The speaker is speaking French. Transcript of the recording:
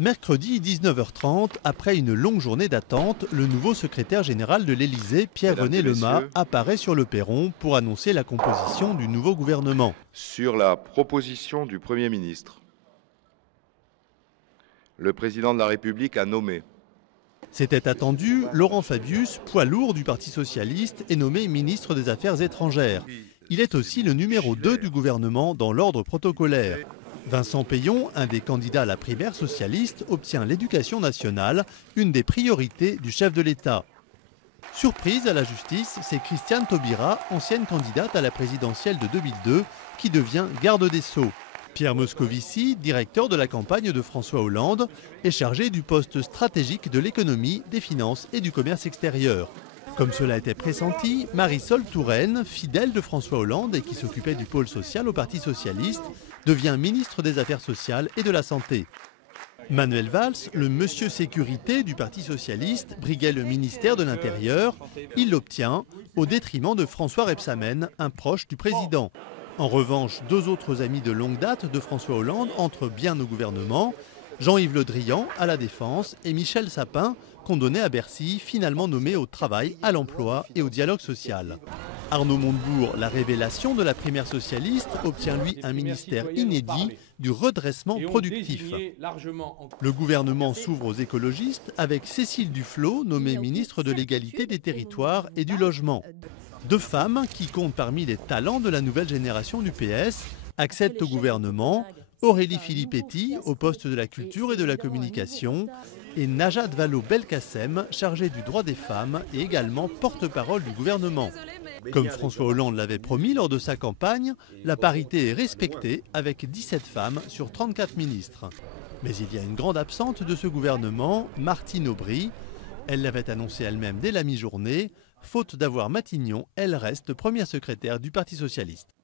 Mercredi 19h30, après une longue journée d'attente, le nouveau secrétaire général de l'Élysée, Pierre-René Lemas, apparaît sur le perron pour annoncer la composition du nouveau gouvernement. Sur la proposition du Premier ministre, le président de la République a nommé. C'était attendu, Laurent Fabius, poids lourd du Parti socialiste, est nommé ministre des Affaires étrangères. Il est aussi le numéro 2 du gouvernement dans l'ordre protocolaire. Vincent Peillon, un des candidats à la primaire socialiste, obtient l'éducation nationale, une des priorités du chef de l'État. Surprise à la justice, c'est Christiane Taubira, ancienne candidate à la présidentielle de 2002, qui devient garde des Sceaux. Pierre Moscovici, directeur de la campagne de François Hollande, est chargé du poste stratégique de l'économie, des finances et du commerce extérieur. Comme cela était pressenti, Marisol Touraine, fidèle de François Hollande et qui s'occupait du pôle social au Parti socialiste, devient ministre des Affaires sociales et de la Santé. Manuel Valls, le monsieur sécurité du Parti socialiste, briguait le ministère de l'Intérieur. Il l'obtient au détriment de François Rebsamen, un proche du président. En revanche, deux autres amis de longue date de François Hollande entrent bien au gouvernement. Jean-Yves Le Drian à la Défense et Michel Sapin, condamné à Bercy, finalement nommé au travail, à l'emploi et au dialogue social. Arnaud Montebourg, la révélation de la primaire socialiste, obtient lui un ministère inédit du redressement productif. Le gouvernement s'ouvre aux écologistes avec Cécile Duflot, nommée ministre de l'égalité des territoires et du logement. Deux femmes qui comptent parmi les talents de la nouvelle génération du PS accèdent au gouvernement. Aurélie Filippetti, au poste de la culture et de la communication, et Najat Vallaud-Belkacem, chargée du droit des femmes et également porte-parole du gouvernement. Comme François Hollande l'avait promis lors de sa campagne, la parité est respectée avec 17 femmes sur 34 ministres. Mais il y a une grande absente de ce gouvernement, Martine Aubry. Elle l'avait annoncé elle-même dès la mi-journée. Faute d'avoir Matignon, elle reste première secrétaire du Parti socialiste.